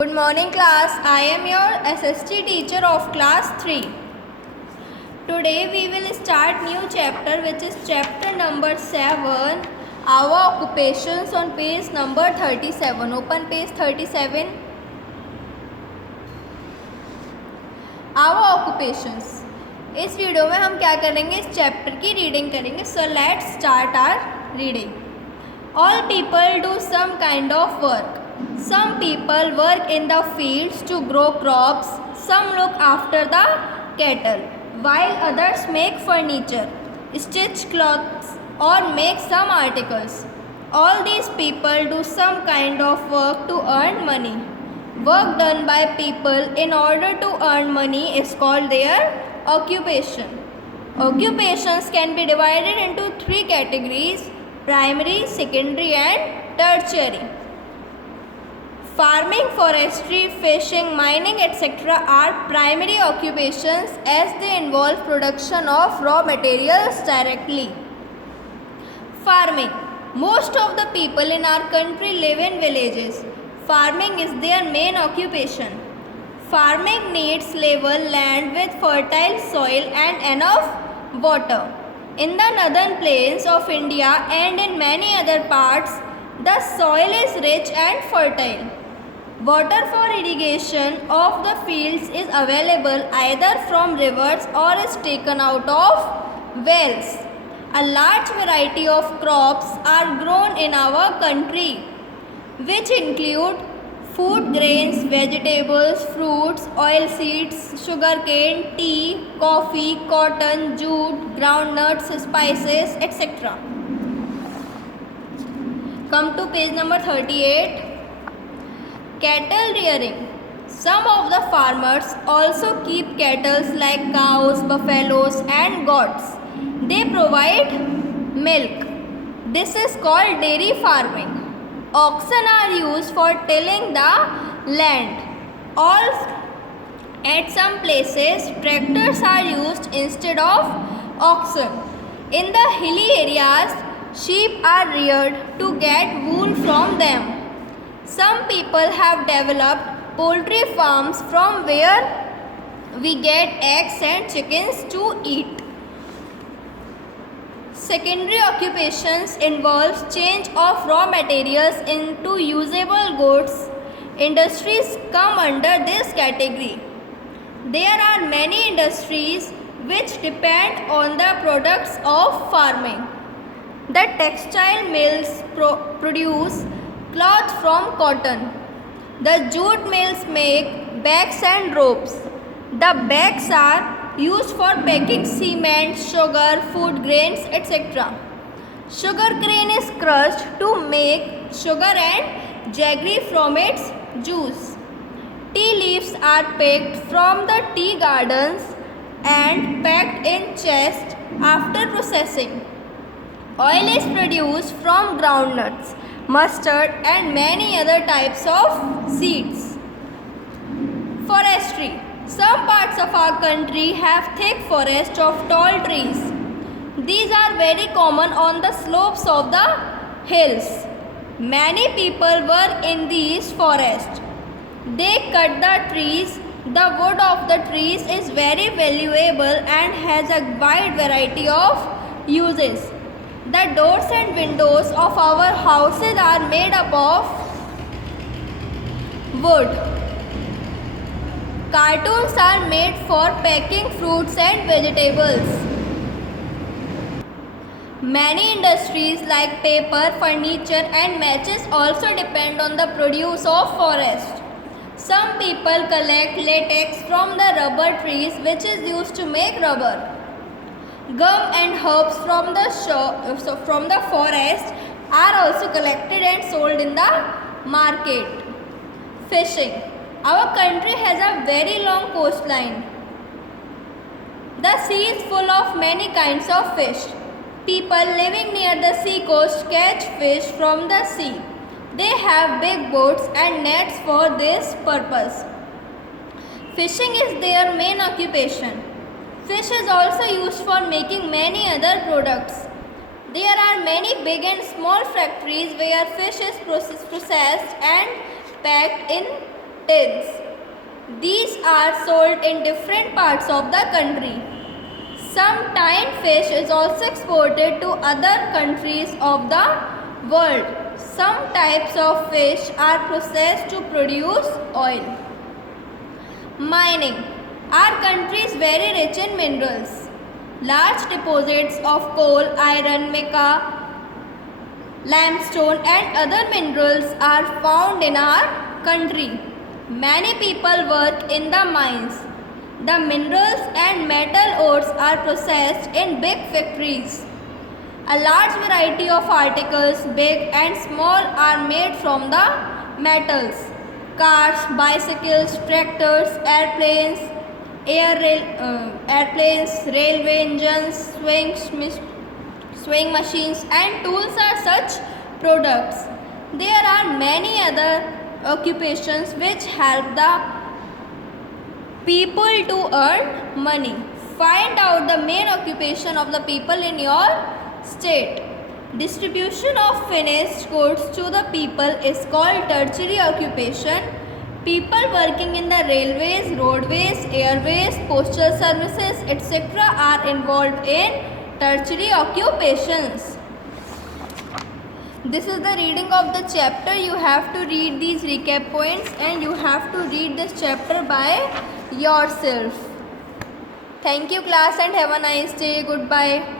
Good morning class, I am your SST teacher of class 3. Today we will start new chapter which is chapter number 7, our occupations on page number 37. Open page 37. Our occupations. इस video में हम क्या करेंगे, इस chapter की reading करेंगे. So let's start our reading. All people do some kind of work. Some people work in the fields to grow crops, some look after the cattle, while others make furniture, stitch clothes or make some articles. All these people do some kind of work to earn money. Work done by people in order to earn money is called their occupation. Occupations can be divided into three categories: primary, secondary and tertiary. Farming, forestry, fishing, mining, etc. are primary occupations as they involve production of raw materials directly. Farming. Most of the people in our country live in villages. Farming is their main occupation. Farming needs level land with fertile soil and enough water. In the northern plains of India and in many other parts, the soil is rich and fertile. Water for irrigation of the fields is available either from rivers or is taken out of wells. A large variety of crops are grown in our country, which include food grains, vegetables, fruits, oilseeds, sugarcane, tea, coffee, cotton, jute, groundnuts, spices, etc. Come to page number 38. Cattle rearing. Some of the farmers also keep cattle like cows, buffaloes and goats. They provide milk. This is called dairy farming. Oxen are used for tilling the land. At some places, tractors are used instead of oxen. In the hilly areas, sheep are reared to get wool from them. Some people have developed poultry farms from where we get eggs and chickens to eat. Secondary occupations involves change of raw materials into usable goods. Industries come under this category. There are many industries which depend on the products of farming. The textile mills produce cloth from cotton. The jute mills make bags and ropes. The bags are used for packing cement, sugar, food grains, etc. Sugar cane is crushed to make sugar and jaggery from its juice. Tea leaves are picked from the tea gardens and packed in chests after processing. Oil is produced from groundnuts, mustard and many other types of seeds. Forestry. Some parts of our country have thick forests of tall trees. These are very common on the slopes of the hills. Many people work in these forests. They cut the trees. The wood of the trees is very valuable and has a wide variety of uses. The doors and windows of our houses are made up of wood. Cartons are made for packing fruits and vegetables. Many industries like paper, furniture and matches also depend on the produce of forest. Some people collect latex from the rubber trees which is used to make rubber. Gum and herbs from the forest are also collected and sold in the market. Fishing. Our country has a very long coastline. The sea is full of many kinds of fish. People living near the sea coast catch fish from the sea. They have big boats and nets for this purpose. Fishing is their main occupation. Fish is also used for making many other products. There are many big and small factories where fish is processed and packed in tins. These are sold in different parts of the country. Some tine fish is also exported to other countries of the world. Some types of fish are processed to produce oil. Mining. Our country is very rich in minerals. Large deposits of coal, iron, mica, limestone and other minerals are found in our country. Many people work in the mines. The minerals and metal ores are processed in big factories. A large variety of articles, big and small, are made from the metals. Cars, bicycles, tractors, airplanes, railway engines, swing machines and tools are such products. There are many other occupations which help the people to earn money. Find out the main occupation of the people in your state. Distribution of finished goods to the people is called tertiary occupation. People working in the railways, roadways, airways, postal services, etc. are involved in tertiary occupations. This is the reading of the chapter. You have to read these recap points and you have to read this chapter by yourself. Thank you class and have a nice day. Goodbye.